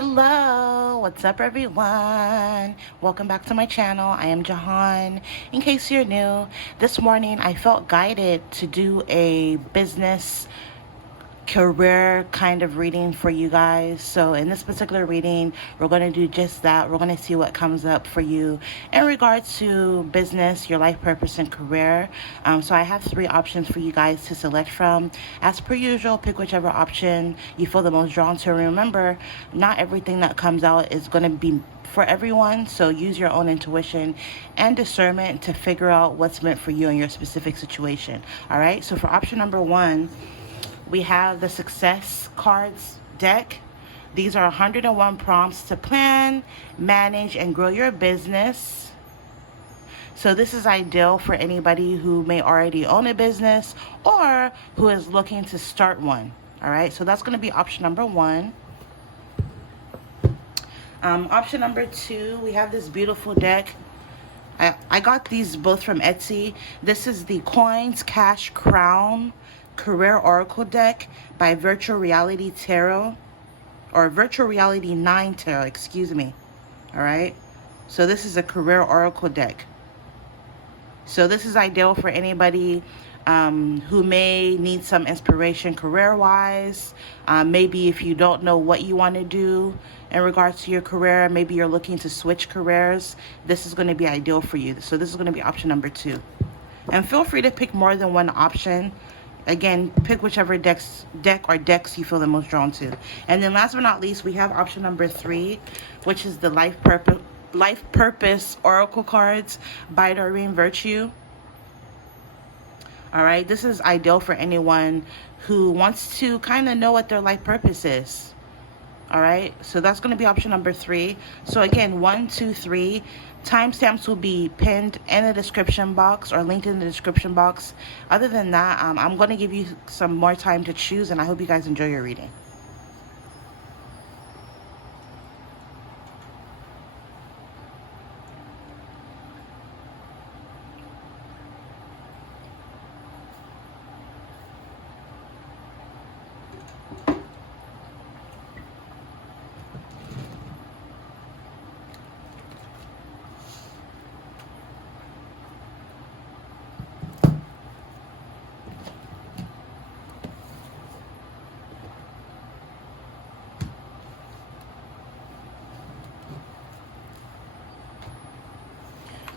Hello, what's up everyone? Welcome back to my channel. I am Jahan. In case you're new, this morning I felt guided to do a business career kind of reading for you guys. So in this particular reading, we're going to do just that. We're going to see what comes up for you in regards to business, your life purpose, and career. So I have 3 options for you guys to select from. As per usual, pick whichever option you feel the most drawn to. Remember, not everything that comes out is going to be for everyone, so use your own intuition and discernment to figure out what's meant for you in your specific situation. All right, so for option number 1, we have the Success Cards deck. These are 101 prompts to plan, manage, and grow your business. So this is ideal for anybody who may already own a business or who is looking to start one. All right, so that's going to be option number 1. Option number 2, we have this beautiful deck. I got these both from Etsy. This is the Coins, Cash, Crown Career Oracle deck by Virtual Reality Tarot, or Virtual Reality 9 Tarot, excuse me. All right, so this is a career oracle deck. So this is ideal for anybody who may need some inspiration career-wise. Maybe if you don't know what you want to do in regards to your career, maybe you're looking to switch careers, this is going to be ideal for you. So this is going to be option number 2. And feel free to pick more than one option. Again, pick whichever deck or decks you feel the most drawn to. And then last but not least, we have option number 3, which is the Life Purpose Oracle cards by Doreen Virtue. All right, this is ideal for anyone who wants to kind of know what their life purpose is. All right, so that's going to be option number 3. So again, 1, 2, 3. Timestamps will be pinned in the description box or linked in the description box. Other than that, I'm going to give you some more time to choose, and I hope you guys enjoy your reading.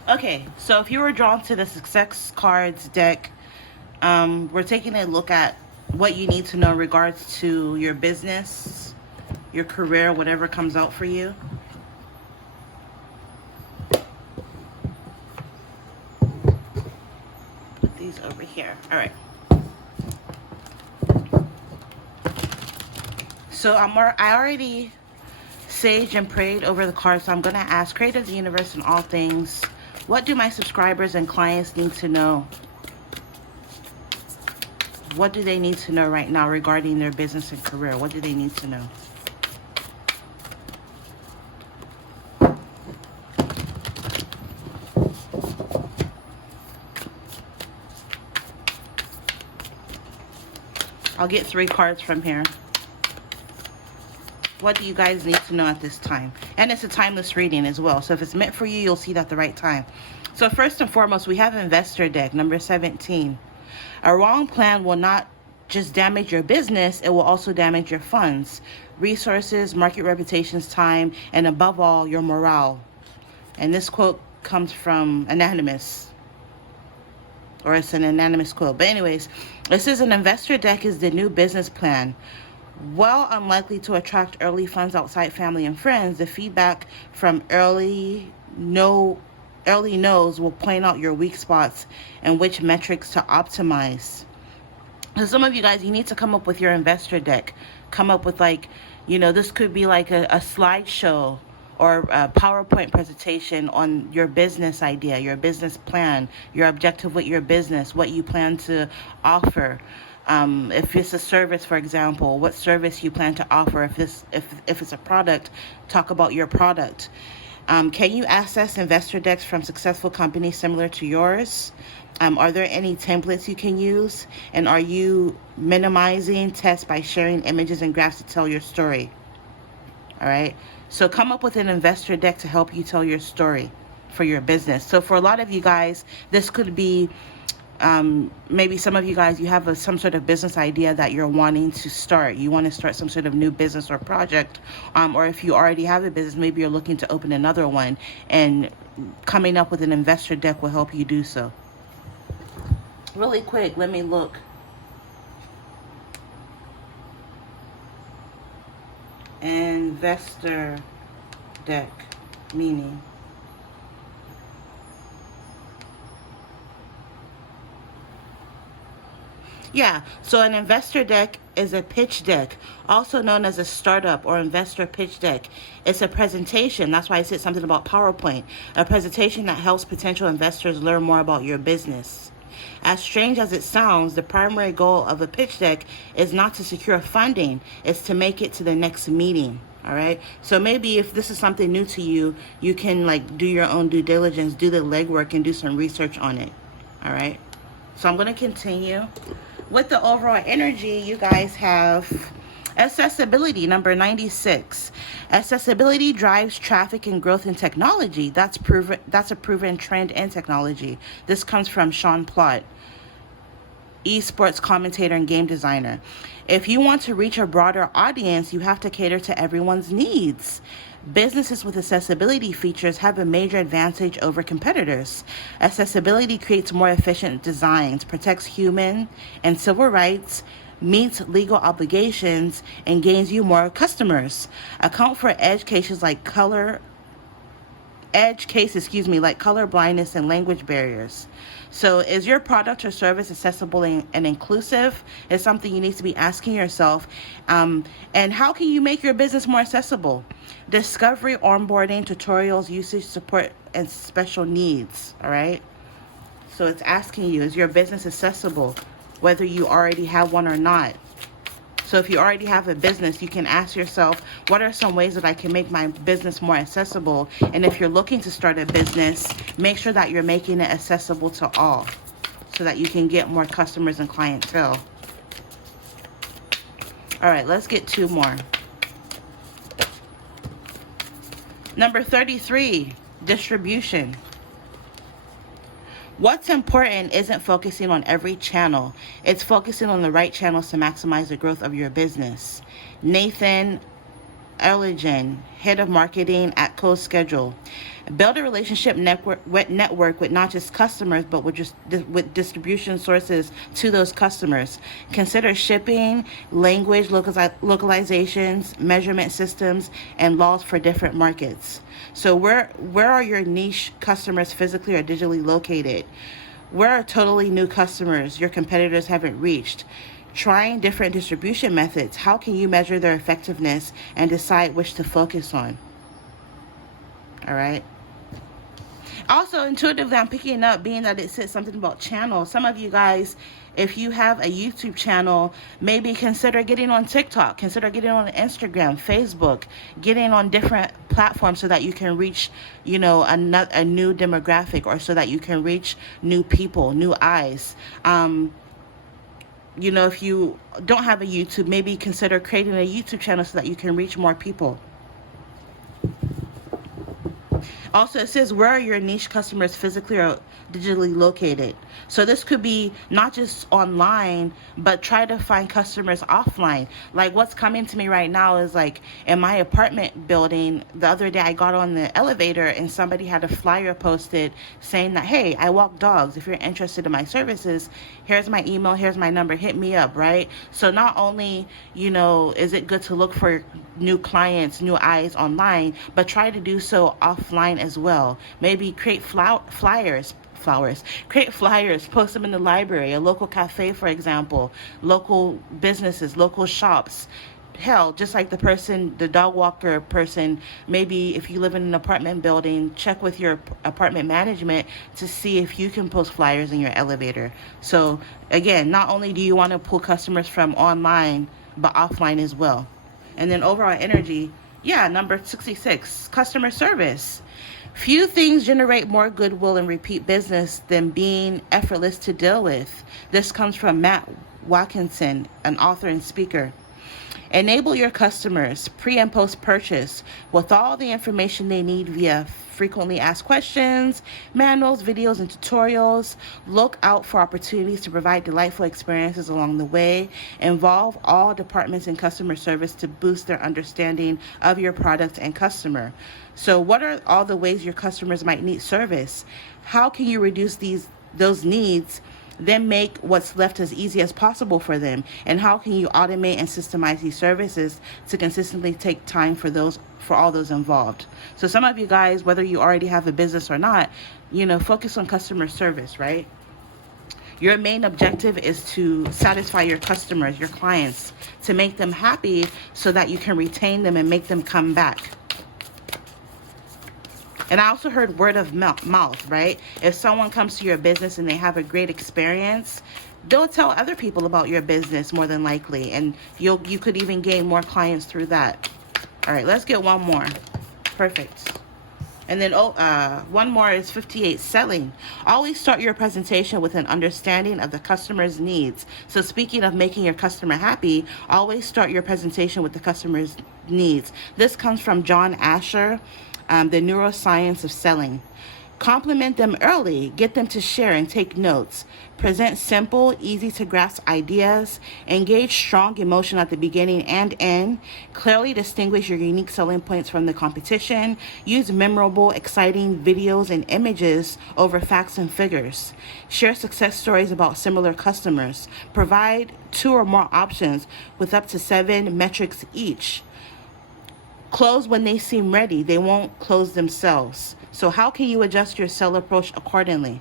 Okay, so if you were drawn to the Success Cards deck, we're taking a look at what you need to know in regards to your business, your career, whatever comes out for you. Put these over here. All right. So I already saged and prayed over the cards, so I'm going to ask, Creator of the Universe and all things, what do my subscribers and clients need to know? What do they need to know right now regarding their business and career? What do they need to know? I'll get 3 cards from here. What do you guys need to know at this time? And it's a timeless reading as well. So if it's meant for you, you'll see it at the right time. So first and foremost, we have Investor deck, number 17. A wrong plan will not just damage your business, it will also damage your funds, resources, market reputations, time, and above all, your morale. And this quote comes from Anonymous. Or it's an anonymous quote. But anyways, this is an investor deck is the new business plan. While unlikely to attract early funds outside family and friends, the feedback from early no's will point out your weak spots and which metrics to optimize. So some of you guys, you need to come up with your investor deck. Come up with this could be like a slideshow or a PowerPoint presentation on your business idea, your business plan, your objective with your business, what you plan to offer. If it's a service, for example, what service you plan to offer. If it's a product, talk about your product. Can you access investor decks from successful companies similar to yours? Are there any templates you can use? And are you minimizing tests by sharing images and graphs to tell your story? All right. So come up with an investor deck to help you tell your story for your business. So for a lot of you guys, this could be maybe some of you guys, you have some sort of business idea that you're wanting to start. You want to start some sort of new business or project. Or if you already have a business, maybe you're looking to open another one, and coming up with an investor deck will help you do so. Really quick, let me look. Investor deck meaning. Yeah, so an investor deck is a pitch deck, also known as a startup or investor pitch deck. It's a presentation. That's why I said something about PowerPoint. A presentation that helps potential investors learn more about your business. As strange as it sounds, the primary goal of a pitch deck is not to secure funding, it's to make it to the next meeting. All right. So maybe if this is something new to you, you can like do your own due diligence, do the legwork, and do some research on it. All right. So I'm going to continue. With the overall energy, you guys have accessibility, number 96. Accessibility drives traffic and growth in technology. That's proven. That's a proven trend in technology. This comes from Sean Plott, esports commentator and game designer. If you want to reach a broader audience, you have to cater to everyone's needs. Businesses with accessibility features have a major advantage over competitors. Accessibility creates more efficient designs, protects human and civil rights, meets legal obligations, and gains you more customers. Account for edge cases like color blindness and language barriers. So is your product or service accessible and inclusive? Is something you need to be asking yourself. And how can you make your business more accessible? Discovery, onboarding, tutorials, usage, support, and special needs. All right. So it's asking you, is your business accessible, whether you already have one or not? So if you already have a business, you can ask yourself, what are some ways that I can make my business more accessible? And if you're looking to start a business, make sure that you're making it accessible to all so that you can get more customers and clientele. All right, let's get two more. Number 33, distribution. What's important isn't focusing on every channel. It's focusing on the right channels to maximize the growth of your business. Nathan Erligan, head of marketing at CoSchedule. Build a relationship network with not just customers, but with distribution sources to those customers. Consider shipping, language localizations, measurement systems, and laws for different markets. So where are your niche customers physically or digitally located? Where are totally new customers your competitors haven't reached? Trying different distribution methods. How can you measure their effectiveness and decide which to focus on? All right. Also, intuitively, I'm picking up, being that it said something about channels. Some of you guys, if you have a YouTube channel, maybe consider getting on TikTok, consider getting on Instagram, Facebook, getting on different platforms so that you can reach, a new demographic, or so that you can reach new people, new eyes. If you don't have a YouTube, maybe consider creating a YouTube channel so that you can reach more people. Also, it says, where are your niche customers physically or digitally located? So this could be not just online, but try to find customers offline. Like what's coming to me right now is like in my apartment building, the other day I got on the elevator and somebody had a flyer posted saying that, hey, I walk dogs. If you're interested in my services, here's my email, here's my number, hit me up, right? So not only, is it good to look for new clients, new eyes online, but try to do so offline as well. Maybe create flyers, post them in the library, a local cafe, for example, local businesses, local shops. Hell, just like the dog walker person, maybe if you live in an apartment building, check with your apartment management to see if you can post flyers in your elevator. So again, not only do you want to pull customers from online, but offline as well. And then overall energy, number 66, customer service. Few things generate more goodwill and repeat business than being effortless to deal with. This comes from Matt Watkinson, an author and speaker. Enable your customers pre and post purchase with all the information they need via frequently asked questions, manuals, videos, and tutorials. Look out for opportunities to provide delightful experiences along the way. Involve all departments in customer service to boost their understanding of your product and customer. So what are all the ways your customers might need service? How can you reduce those needs, then make what's left as easy as possible for them? And how can you automate and systemize these services to consistently take time for all those involved? So some of you guys, whether you already have a business or not, focus on customer service, right? Your main objective is to satisfy your customers, your clients, to make them happy so that you can retain them and make them come back. And I also heard word of mouth, right? If someone comes to your business and they have a great experience, they'll tell other people about your business more than likely. And you could even gain more clients through that. All right, let's get one more. Perfect. And then one more is 58, selling. Always start your presentation with an understanding of the customer's needs. So speaking of making your customer happy, always start your presentation with the customer's needs. This comes from John Asher, The Neuroscience of Selling. Compliment them early, get them to share and take notes. Present simple, easy to grasp ideas. Engage strong emotion at the beginning and end. Clearly distinguish your unique selling points from the competition. Use memorable, exciting videos and images over facts and figures. Share success stories about similar customers. Provide 2 or more options with up to 7 metrics each. Close when they seem ready. They won't close themselves. So how can you adjust your sell approach accordingly?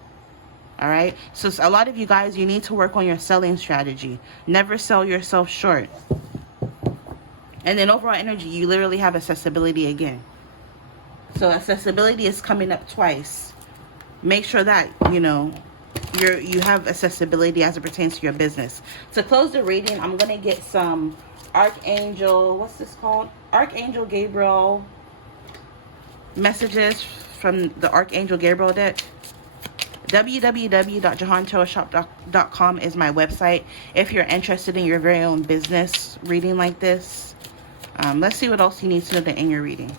All right. So a lot of you guys, you need to work on your selling strategy. Never sell yourself short. And then overall energy, you literally have accessibility again. So accessibility is coming up twice. Make sure that, you have accessibility as it pertains to your business. To close the reading, I'm going to get some Archangel, what's this called? Archangel Gabriel messages from the Archangel Gabriel deck. www.jahantarotshop.com is my website if you're interested in your very own business reading like this. Let's see what else you need to know in your reading.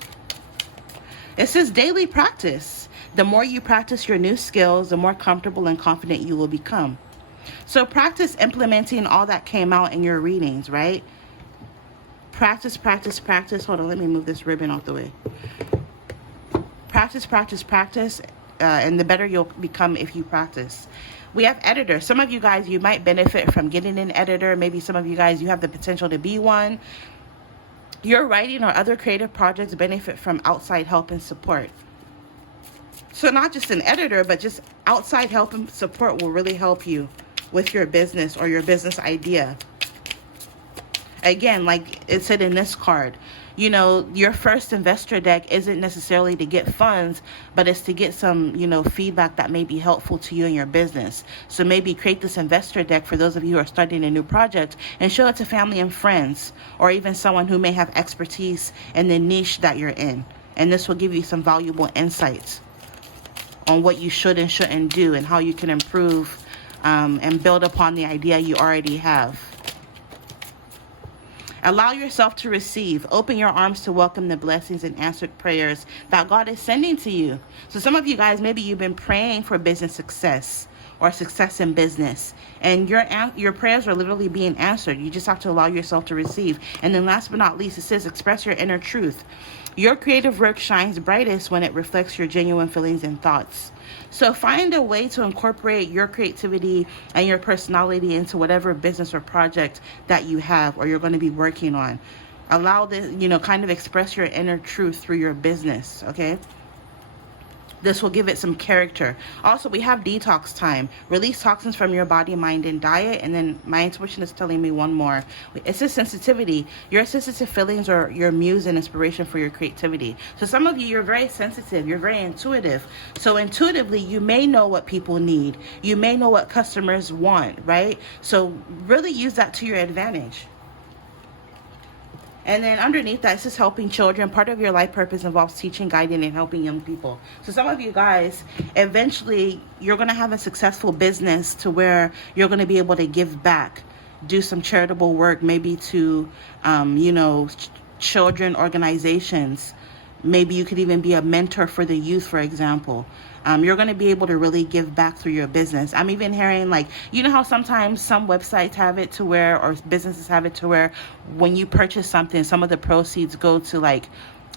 It says daily practice. The more you practice your new skills, the more comfortable and confident you will become. So practice implementing all that came out in your readings, right? Practice, practice, practice. Hold on, let me move this ribbon off the way. Practice, practice, practice, and the better you'll become if you practice. We have editor. Some of you guys, you might benefit from getting an editor. Maybe some of you guys, you have the potential to be one. Your writing or other creative projects benefit from outside help and support. So not just an editor, but just outside help and support will really help you with your business or your business idea. Again, like it said in this card, your first investor deck isn't necessarily to get funds, but it's to get some, feedback that may be helpful to you and your business. So maybe create this investor deck for those of you who are starting a new project and show it to family and friends, or even someone who may have expertise in the niche that you're in. And this will give you some valuable insights on what you should and shouldn't do and how you can improve and build upon the idea you already have. Allow yourself to receive. Open your arms to welcome the blessings and answered prayers that God is sending to you. So some of you guys, maybe you've been praying for business success or success in business, and your prayers are literally being answered. You just have to allow yourself to receive. And then last but not least, it says express your inner truth. Your creative work shines brightest when it reflects your genuine feelings and thoughts. So find a way to incorporate your creativity and your personality into whatever business or project that you have or you're going to be working on. Allow this, kind of express your inner truth through your business, okay? This will give it some character. Also, we have detox time. Release toxins from your body, mind, and diet. And then my intuition is telling me one more. It says sensitivity. Your sensitive feelings are your muse and inspiration for your creativity. So some of you, you're very sensitive. You're very intuitive. So intuitively, you may know what people need. You may know what customers want, right? So really use that to your advantage. And then underneath that, it says helping children. Part of your life purpose involves teaching, guiding, and helping young people. So some of you guys, eventually, you're going to have a successful business to where you're going to be able to give back. do some charitable work, maybe to, children organizations. Maybe you could even be a mentor for the youth, for example. You're going to be able to really give back through your business. I'm even hearing, like, you know how sometimes some websites have it to where, or businesses have it to where, when you purchase something, some of the proceeds go to, like,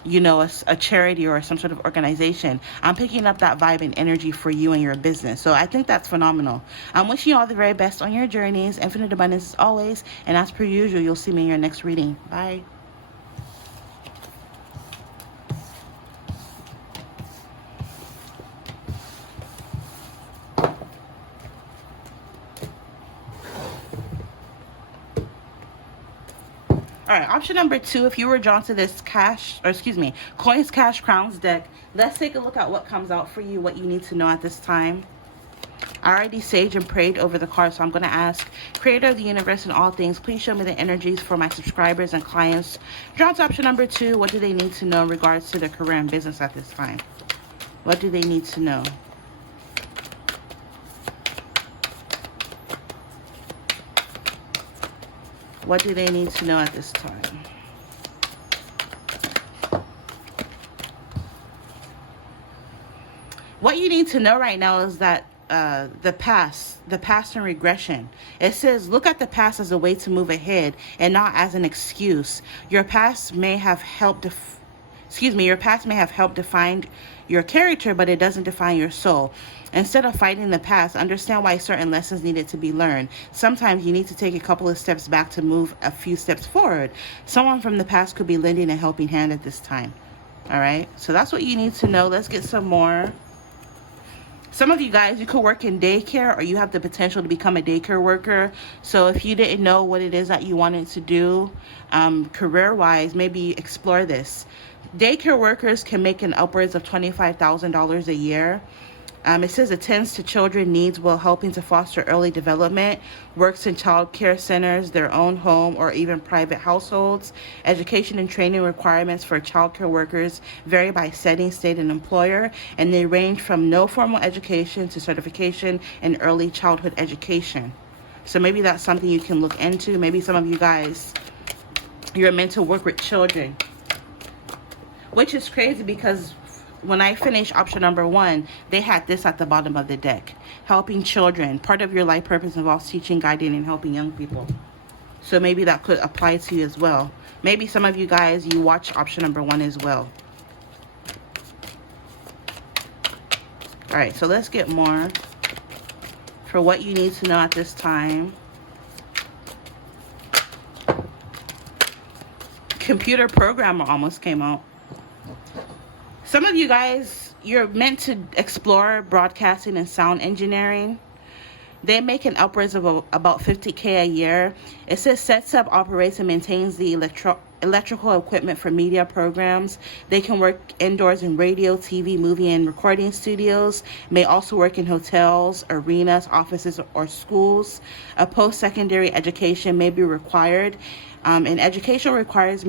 a charity or some sort of organization. I'm picking up that vibe and energy for you and your business. So I think that's phenomenal. I'm wishing you all the very best on your journeys. Infinite abundance as always. And as per usual, you'll see me in your next reading. Bye. All right, option number 2, if you were drawn to this coins, cash, crowns deck, let's take a look at what comes out for you, what you need to know at this time. I already saged and prayed over the card, so I'm going to ask, Creator of the universe and all things, please show me the energies for my subscribers and clients. Drawn to option number 2, what do they need to know in regards to their career and business at this time? What do they need to know? What do they need to know at this time? What you need to know right now is that the past and regression. It says, look at the past as a way to move ahead and not as an excuse. Your past may have helped define your character, but it doesn't define your soul. Instead of fighting the past, understand why certain lessons needed to be learned. Sometimes you need to take a couple of steps back to move a few steps forward. Someone from the past could be lending a helping hand at this time. All right, so that's what you need to know. Let's get some more. Some of you guys, you could work in daycare, or you have the potential to become a daycare worker. So if you didn't know what it is that you wanted to do career-wise, maybe explore this. Daycare workers can make an upwards of $25,000 a year. It says attends to children needs while helping to foster early development, works in child care centers, their own home, or even private households. Education and training requirements for child care workers vary by setting, state, and employer, and they range from no formal education to certification in early childhood education. So maybe that's something you can look into. Maybe some of you guys, you're meant to work with children, which is crazy because when I finished option number 1, they had this at the bottom of the deck. Helping children. Part of your life purpose involves teaching, guiding, and helping young people. So maybe that could apply to you as well. Maybe some of you guys, you watch option number 1 as well. All right, so let's get more for what you need to know at this time. Computer programmer almost came out. Some of you guys, you're meant to explore broadcasting and sound engineering. They make an upwards of about $50K a year. It says sets up, operates, and maintains the electrical equipment for media programs. They can work indoors in radio, TV, movie, and recording studios. May also work in hotels, arenas, offices, or schools. A post-secondary education may be required, and educational requirements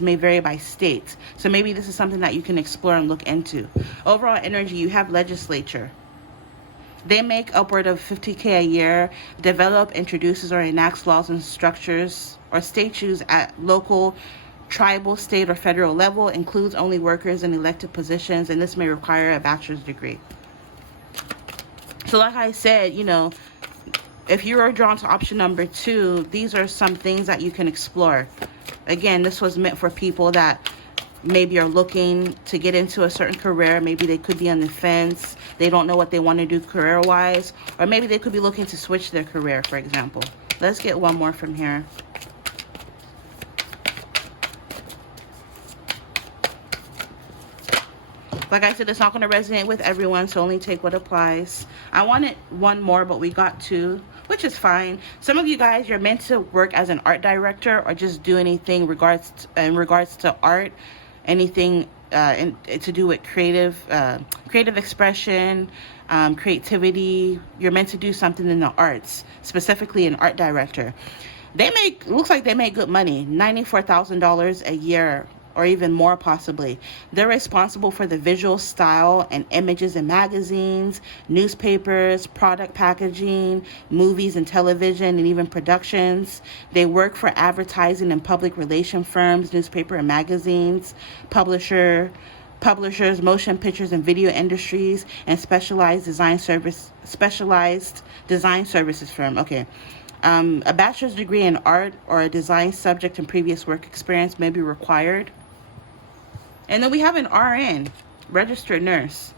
may vary by state. So maybe this is something that you can explore and look into. Overall energy, you have legislature. They make upward of $50K a year, develop, introduces, or enacts laws and structures or statutes at local, tribal, state, or federal level, includes only workers in elected positions, and this may require a bachelor's degree. So like I said, if you are drawn to option number 2, these are some things that you can explore. Again, this was meant for people that maybe are looking to get into a certain career. Maybe they could be on the fence. They don't know what they want to do career-wise. Or maybe they could be looking to switch their career, for example. Let's get one more from here. Like I said, it's not going to resonate with everyone, so only take what applies. I wanted one more, but we got 2. Which is fine. Some of you guys, you're meant to work as an art director or just do anything in regards to art, anything to do with creative expression, creativity. You're meant to do something in the arts, specifically an art director. Looks like they make good money, $94,000 a year or even more possibly. They're responsible for the visual style and images in magazines, newspapers, product packaging, movies and television, and even productions. They work for advertising and public relation firms, newspaper and magazines, publishers, motion pictures and video industries, and specialized design services firm. Okay. A bachelor's degree in art or a design subject and previous work experience may be required. And then we have an RN, registered nurse.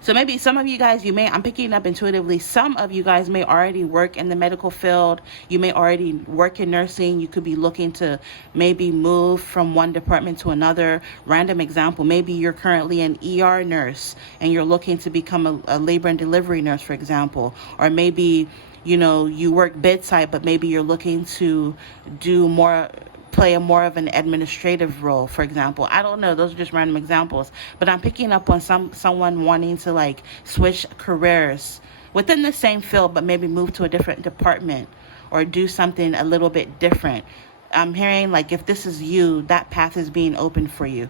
So maybe some of you guys, I'm picking up intuitively, some of you guys may already work in the medical field. You may already work in nursing. You could be looking to maybe move from one department to another. Random example, maybe you're currently an ER nurse and you're looking to become a labor and delivery nurse, for example. Or maybe, you work bedside, but maybe you're looking to play more of an administrative role, for example. I don't know. Those are just random examples. But I'm picking up on someone wanting to switch careers within the same field, but maybe move to a different department or do something a little bit different. I'm hearing if this is you, that path is being opened for you.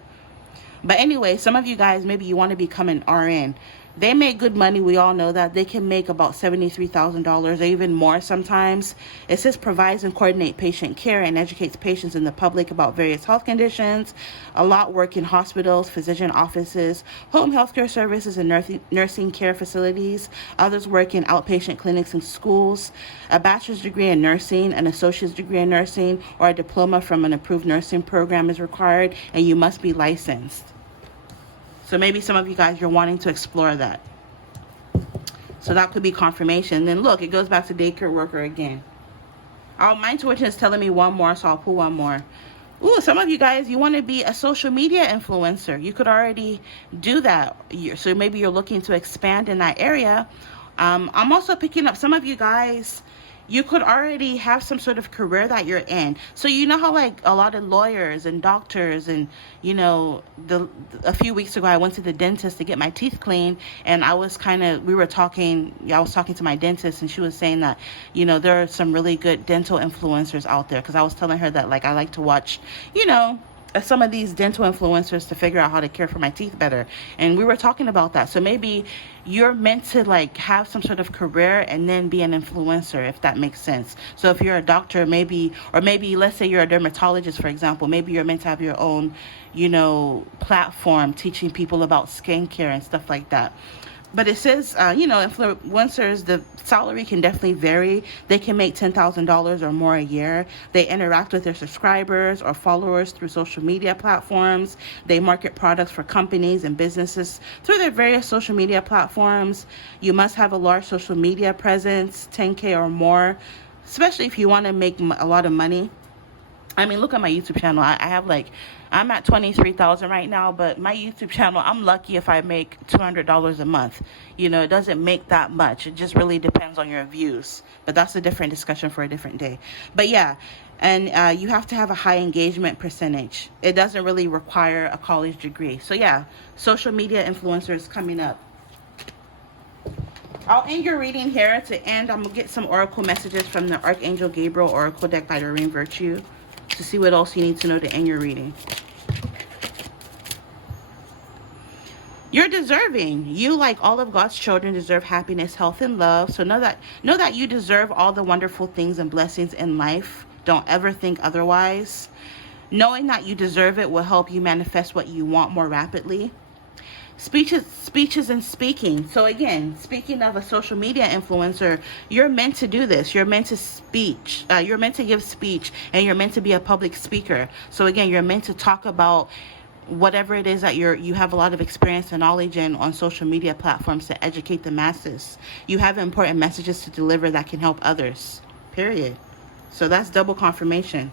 But anyway, some of you guys, maybe you want to become an RN. They make good money. We all know that. They can make about $73,000 or even more sometimes. It says provides and coordinate patient care and educates patients and the public about various health conditions. A lot work in hospitals, physician offices, home healthcare services, and nursing care facilities. Others work in outpatient clinics and schools. A bachelor's degree in nursing, an associate's degree in nursing, or a diploma from an approved nursing program is required, and you must be licensed. So maybe some of you guys, you're wanting to explore that. So that could be confirmation. Then look, it goes back to daycare worker again. Oh, my intuition is telling me one more, so I'll pull one more. Ooh, some of you guys, you want to be a social media influencer. You could already do that. So maybe you're looking to expand in that area. I'm also picking up some of you guys, you could already have some sort of career that you're in. So how a lot of lawyers and doctors and a few weeks ago I went to the dentist to get my teeth cleaned, and I was talking to my dentist, and she was saying that there are some really good dental influencers out there, because I was telling her that I like to watch some of these dental influencers to figure out how to care for my teeth better, and we were talking about that. So maybe you're meant to have some sort of career and then be an influencer, if that makes sense. So if you're a doctor, maybe let's say you're a dermatologist, for example, maybe you're meant to have your own platform teaching people about skincare and stuff like that. But it says, influencers, the salary can definitely vary. They can make $10,000 or more a year. They interact with their subscribers or followers through social media platforms. They market products for companies and businesses through their various social media platforms. You must have a large social media presence, 10K or more, especially if you want to make a lot of money. I mean, look at my YouTube channel. I have I'm at 23,000 right now, but my YouTube channel, I'm lucky if I make $200 a month. It doesn't make that much. It just really depends on your views. But that's a different discussion for a different day. But yeah, and you have to have a high engagement percentage. It doesn't really require a college degree. So yeah, social media influencers coming up. I'll end your reading here. To end, I'm going to get some oracle messages from the Archangel Gabriel Oracle deck by Doreen Virtue to see what else you need to know to end your reading. You're deserving. You, like all of God's children, deserve happiness, health, and love. So know that you deserve all the wonderful things and blessings in life. Don't ever think otherwise. Knowing that you deserve it will help you manifest what you want more rapidly. Speeches and speaking. So again, speaking of a social media influencer, you're meant to do this. You're meant to speech. You're meant to give speech, and you're meant to be a public speaker. So again, you're meant to talk about whatever it is that you have a lot of experience and knowledge in on social media platforms to educate the masses. You have important messages to deliver that can help others. Period. So that's double confirmation.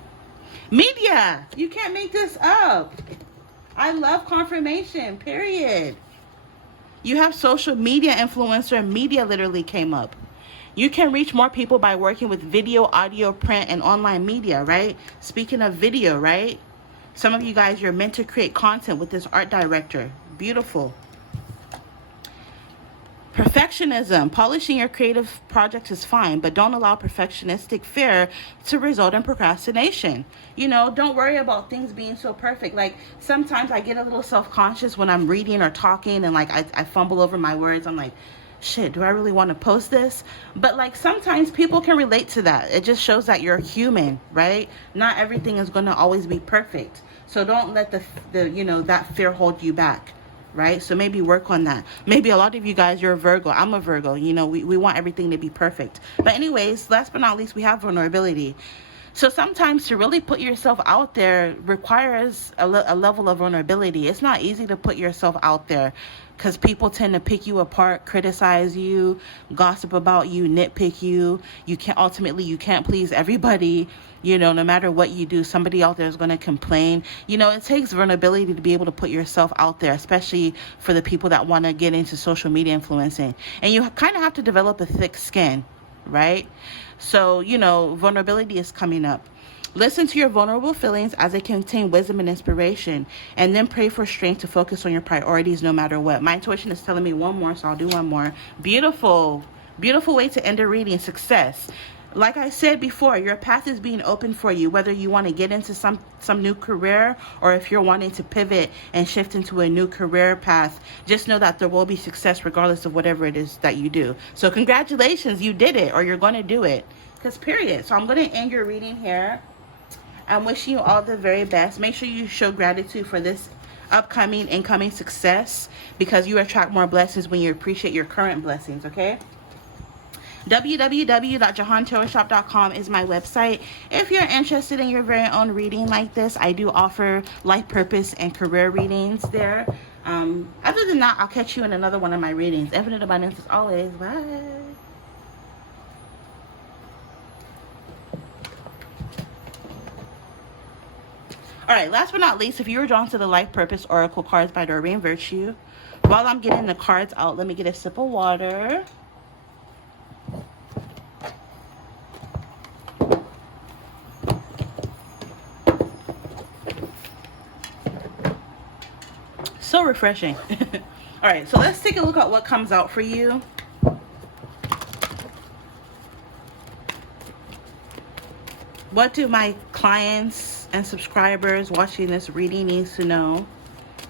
Media. You can't make this up. I love confirmation, period. You have social media influencer, and media literally came up. You can reach more people by working with video, audio, print, and online media, right? Speaking of video, right? Some of you guys, you're meant to create content with this art director. Beautiful. Perfectionism. Polishing your creative projects is fine, but don't allow perfectionistic fear to result in procrastination. Don't worry about things being so perfect. Like, sometimes I get a little self-conscious when I'm reading or talking, and like I fumble over my words. I'm like, shit, do I really want to post this? But like, sometimes people can relate to that. It just shows that you're human, right? Not everything is going to always be perfect. So don't let the that fear hold you back, right? So maybe work on that. Maybe a lot of you guys, you're a Virgo. I'm a Virgo. We want everything to be perfect. But anyways, last but not least, we have vulnerability. So sometimes to really put yourself out there requires a level of vulnerability. It's not easy to put yourself out there because people tend to pick you apart, criticize you, gossip about you, nitpick you. You can't please everybody. No matter what you do, somebody out there is going to complain. It takes vulnerability to be able to put yourself out there, especially for the people that want to get into social media influencing. And you kind of have to develop a thick skin, right? So, vulnerability is coming up. Listen to your vulnerable feelings as they contain wisdom and inspiration, and then pray for strength to focus on your priorities no matter what. My intuition is telling me one more, so I'll do one more. Beautiful, beautiful way to end a reading. Success. Like I said before, your path is being open for you, whether you want to get into some new career or if you're wanting to pivot and shift into a new career path. Just know that there will be success regardless of whatever it is that you do. So congratulations, you did it, or you're going to do it. Because period. So I'm going to end your reading here. I'm wishing you all the very best. Make sure you show gratitude for this upcoming, incoming success, because you attract more blessings when you appreciate your current blessings, okay? www.jahantarotshop.com is my website. If you're interested in your very own reading like this, I do offer life purpose and career readings there. Other than that, I'll catch you in another one of my readings. Infinite abundance as always. Bye. All right, last but not least, if you were drawn to the Life Purpose Oracle cards by Doreen Virtue, while I'm getting the cards out, let me get a sip of water. So refreshing. All right, so let's take a look at what comes out for you. What do my clients and subscribers watching this reading need to know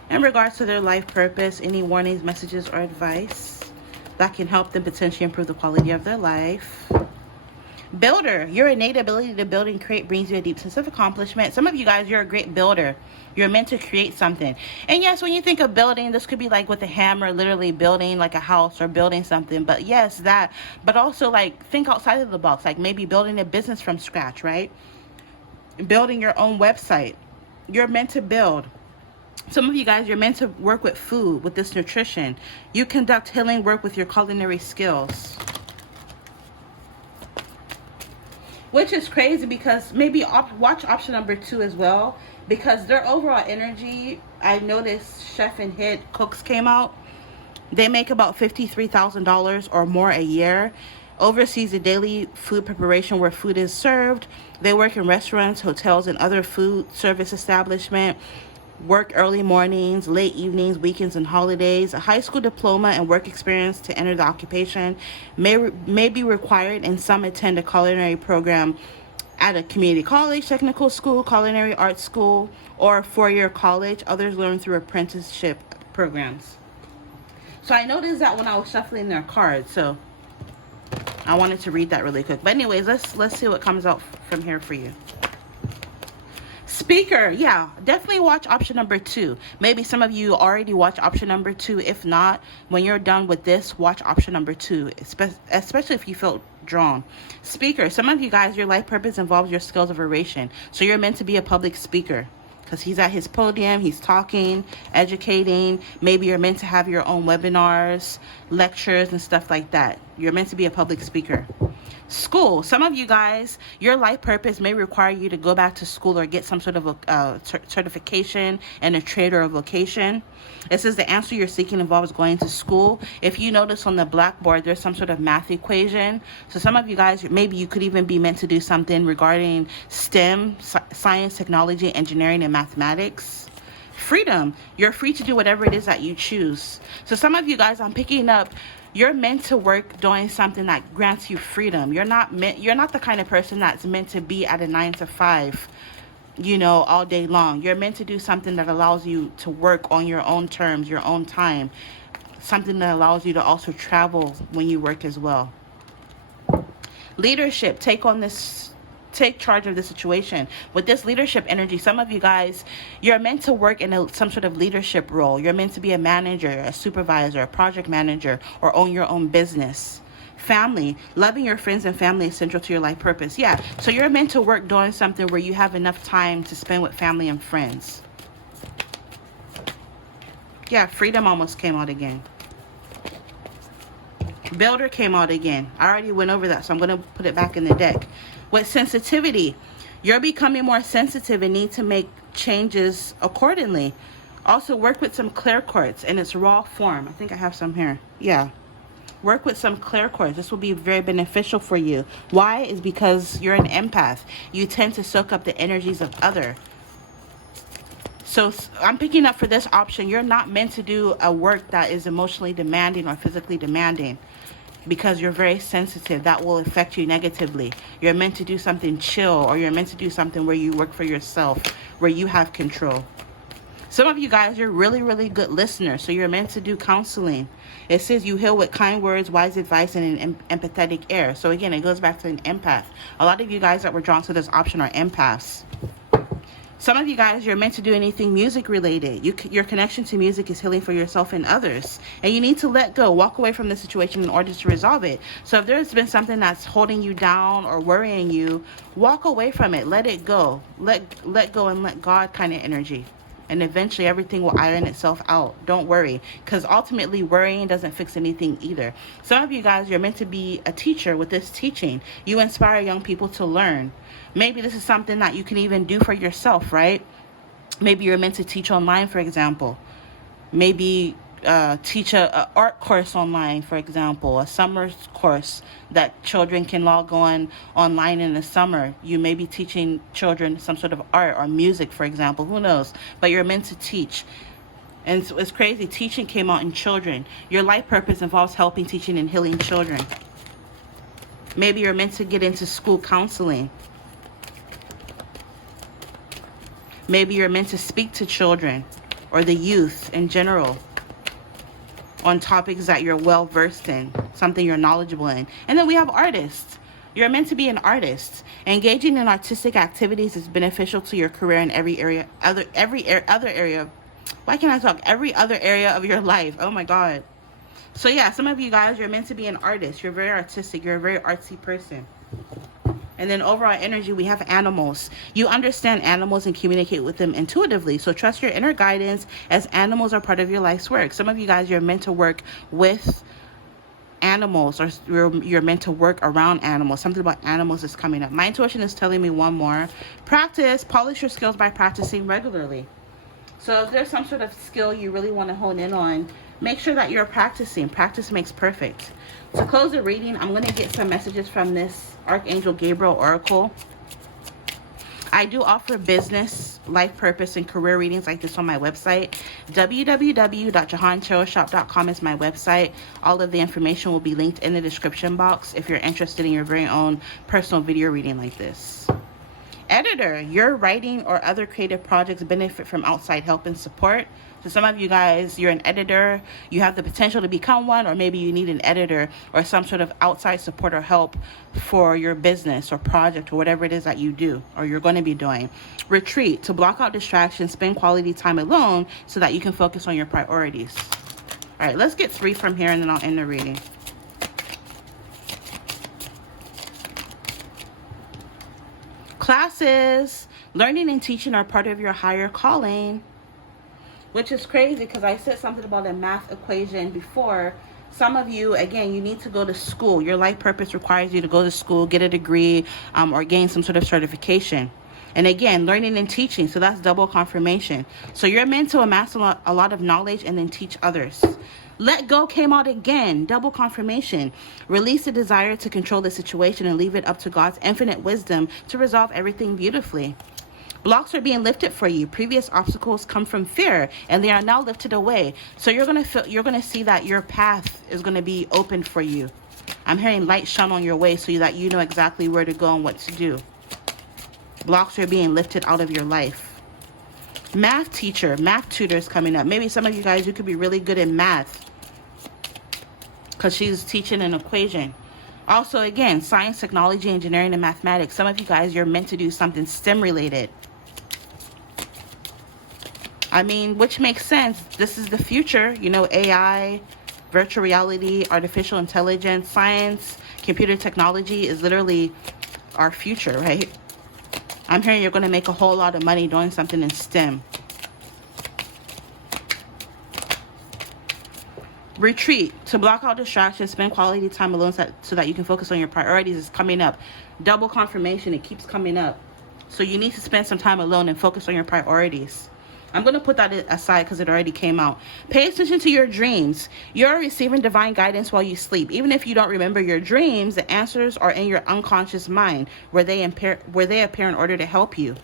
in regards to their life purpose? Any warnings, messages, or advice that can help them potentially improve the quality of their life? Builder, your innate ability to build and create brings you a deep sense of accomplishment. Some of you guys, you're a great builder. You're meant to create something. And yes, when you think of building, this could be like with a hammer, literally building like a house or building something. But yes, that. But also, like, think outside of the box. Like maybe building a business from scratch, right? Building your own website. You're meant to build. Some of you guys, you're meant to work with food, with this nutrition. You conduct healing work with your culinary skills. Which is crazy because maybe watch option number 2 as well. Because their overall energy, I noticed Chef and Hit Cooks came out. They make about $53,000 or more a year. Oversees the daily food preparation where food is served. They work in restaurants, hotels, and other food service establishment. Work early mornings, late evenings, weekends, and holidays. A high school diploma and work experience to enter the occupation may be required, and some attend a culinary program at a community college, technical school, culinary arts school, or four-year college. Others learn through apprenticeship programs. So I noticed that when I was shuffling their cards, so I wanted to read that really quick. But anyways, let's see what comes out from here for you. Speaker, yeah, definitely watch option number 2. Maybe some of you already watch option number 2. If not, when you're done with this, watch option number 2, especially if you felt drawn. Speaker, some of you guys, your life purpose involves your skills of oration. So you're meant to be a public speaker because he's at his podium, he's talking, educating. Maybe you're meant to have your own webinars, lectures, and stuff like that. You're meant to be a public speaker. School, some of you guys, your life purpose may require you to go back to school or get some sort of a certification in a trade or a vocation. It says the answer you're seeking involves going to school. If you notice on the blackboard, there's some sort of math equation. So some of you guys, maybe you could even be meant to do something regarding STEM, science, technology, engineering, and mathematics. Freedom, you're free to do whatever it is that you choose. So some of you guys, I'm picking up, You're meant to work doing something that grants you freedom. You're not the kind of person that's meant to be at a 9 to 5, all day long. You're meant to do something that allows you to work on your own terms, your own time. Something that allows you to also travel when you work as well. Leadership, take charge of the situation. With this leadership energy, some of you guys, you're meant to work in some sort of leadership role. You're meant to be a manager, a supervisor, a project manager, or own your own business. Family, loving your friends and family is central to your life purpose. Yeah, so you're meant to work doing something where you have enough time to spend with family and friends. Yeah, freedom almost came out again. Builder came out again. I already went over that, so I'm going to put it back in the deck. With sensitivity, you're becoming more sensitive and need to make changes accordingly. Also, work with some clear quartz in its raw form. I think I have some here. Yeah. Work with some clear quartz. This will be very beneficial for you. Why? Is because you're an empath. You tend to soak up the energies of others. So I'm picking up for this option. You're not meant to do a work that is emotionally demanding or physically demanding, because you're very sensitive. That will affect you negatively. You're meant to do something chill, or you're meant to do something where you work for yourself, where you have control. Some of you guys, you're really, really good listeners, so you're meant to do counseling. It says you heal with kind words, wise advice, and an empathetic air. So again, it goes back to an empath. A lot of you guys that were drawn to this option are empaths. Some of you guys, you're meant to do anything music related. Your connection to music is healing for yourself and others. And you need to let go, walk away from the situation in order to resolve it. So if there's been something that's holding you down or worrying you, walk away from it. Let it go. Let go and let God kind of energy. And eventually everything will iron itself out. Don't worry. Because ultimately worrying doesn't fix anything either. Some of you guys, you're meant to be a teacher with this teaching. You inspire young people to learn. Maybe this is something that you can even do for yourself, right? Maybe you're meant to teach online, for example. Maybe teach a art course online, for example, a summer course that children can log on online in the summer. You may be teaching children some sort of art or music, for example, who knows? But you're meant to teach. And it's crazy, teaching came out in children. Your life purpose involves helping, teaching, and healing children. Maybe you're meant to get into school counseling. Maybe you're meant to speak to children or the youth in general on topics that you're well versed in, something you're knowledgeable in. And then we have artists. You're meant to be an artist. Engaging in artistic activities is beneficial to your career in every other area of your life. Oh my God. So yeah, some of you guys, you're meant to be an artist. You're very artistic. You're a very artsy person. And then overall energy, we have animals. You understand animals and communicate with them intuitively. So trust your inner guidance, as animals are part of your life's work. Some of you guys, you're meant to work with animals, or you're meant to work around animals. Something about animals is coming up. My intuition is telling me one more. Polish your skills by practicing regularly. So if there's some sort of skill you really want to hone in on, make sure that you're practicing. Practice makes perfect. To close the reading, I'm going to get some messages from this Archangel Gabriel Oracle. I do offer business, life purpose, and career readings like this on my website. www.jahantarotshop.com is my website. All of the information will be linked in the description box if you're interested in your very own personal video reading like this. Editor, your writing or other creative projects benefit from outside help and support. So some of you guys, you're an editor, you have the potential to become one, or maybe you need an editor or some sort of outside support or help for your business or project or whatever it is that you do or you're going to be doing. Retreat, to block out distractions, spend quality time alone so that you can focus on your priorities. All right, let's get 3 from here and then I'll end the reading. Classes, learning and teaching are part of your higher calling. Which is crazy because I said something about a math equation before. Some of you, again, you need to go to school. Your life purpose requires you to go to school, get a degree, or gain some sort of certification. And again, learning and teaching, so that's double confirmation. So you're meant to amass a lot of knowledge and then teach others. Let go came out again, double confirmation. Release the desire to control the situation and leave it up to God's infinite wisdom to resolve everything beautifully. Blocks are being lifted for you. Previous obstacles come from fear, and they are now lifted away. So you're gonna see that your path is gonna be open for you. I'm hearing light shine on your way so that you know exactly where to go and what to do. Blocks are being lifted out of your life. Math teacher, math tutor is coming up. Maybe some of you guys, you could be really good in math because she's teaching an equation. Also, again, science, technology, engineering, and mathematics. Some of you guys, you're meant to do something STEM related. I mean, which makes sense. This is the future, you know, AI, virtual reality, artificial intelligence, science, computer technology is literally our future, right? I'm hearing you're going to make a whole lot of money doing something in STEM. Retreat, to block out distractions, spend quality time alone so that you can focus on your priorities is coming up. Double confirmation, it keeps coming up. So you need to spend some time alone and focus on your priorities. I'm going to put that aside because it already came out. Pay attention to your dreams. You're receiving divine guidance while you sleep. Even if you don't remember your dreams, the answers are in your unconscious mind where they appear in order to help you.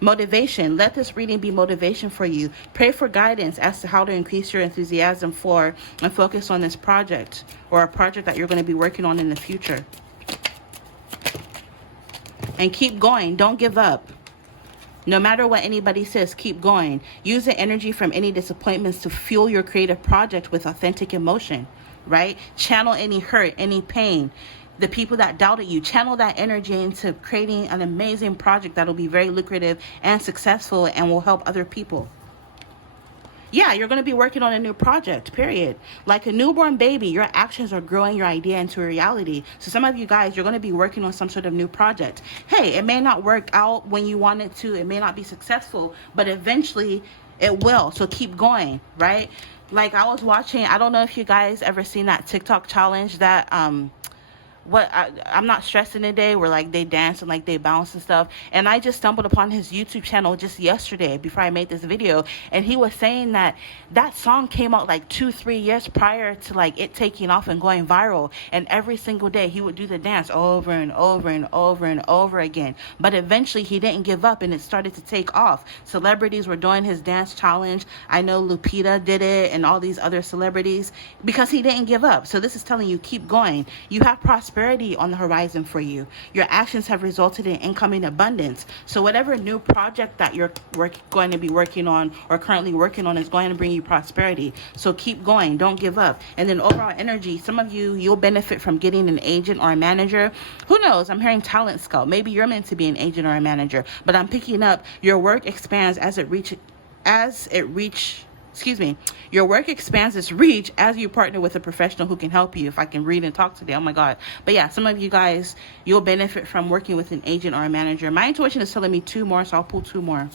Motivation. Let this reading be motivation for you. Pray for guidance as to how to increase your enthusiasm for and focus on this project or a project that you're going to be working on in the future. And keep going. Don't give up. No matter what anybody says, keep going. Use the energy from any disappointments to fuel your creative project with authentic emotion, right? Channel any hurt, any pain. The people that doubted you, channel that energy into creating an amazing project that will be very lucrative and successful and will help other people. Yeah, you're going to be working on a new project, period. Like a newborn baby, your actions are growing your idea into a reality. So some of you guys, you're going to be working on some sort of new project. Hey, it may not work out when you want it to. It may not be successful, but eventually it will. So keep going, right? Like I was watching, I don't know if you guys ever seen that TikTok challenge that, I'm not stressing today, where like they dance and like they bounce and stuff. And I just stumbled upon his YouTube channel just yesterday before I made this video, and he was saying that song came out like 2-3 years prior to like it taking off and going viral, and every single day he would do the dance over and over and over and over again. But eventually he didn't give up and it started to take off. Celebrities were doing his dance challenge. I know Lupita did it and all these other celebrities because he didn't give up. So this is telling you, keep going. You have prosperity on the horizon for you. Your actions have resulted in incoming abundance. So whatever new project that you're going to be working on or currently working on is going to bring you prosperity. So keep going. Don't give up. And then overall energy, some of you, you'll benefit from getting an agent or a manager. Who knows? I'm hearing talent scout. Maybe you're meant to be an agent or a manager, but I'm picking up your work expands your work expands its reach as you partner with a professional who can help you. If I can read and talk today, oh my God. But yeah, some of you guys, you'll benefit from working with an agent or a manager. My intuition is telling me 2 more, so I'll pull 2 more.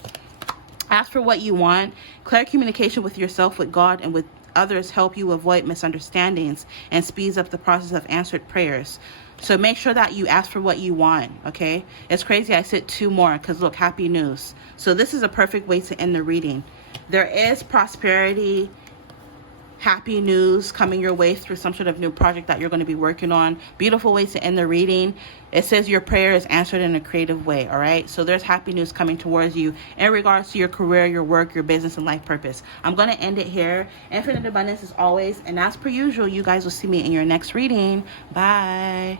Ask for what you want. Clear communication with yourself, with God, and with others help you avoid misunderstandings and speeds up the process of answered prayers. So make sure that you ask for what you want, okay? It's crazy I said 2 more because look, happy news. So this is a perfect way to end the reading. There is prosperity, happy news coming your way through some sort of new project that you're going to be working on. Beautiful way to end the reading. It says your prayer is answered in a creative way, all right? So there's happy news coming towards you in regards to your career, your work, your business, and life purpose. I'm going to end it here. Infinite abundance as always. And as per usual, you guys will see me in your next reading. Bye.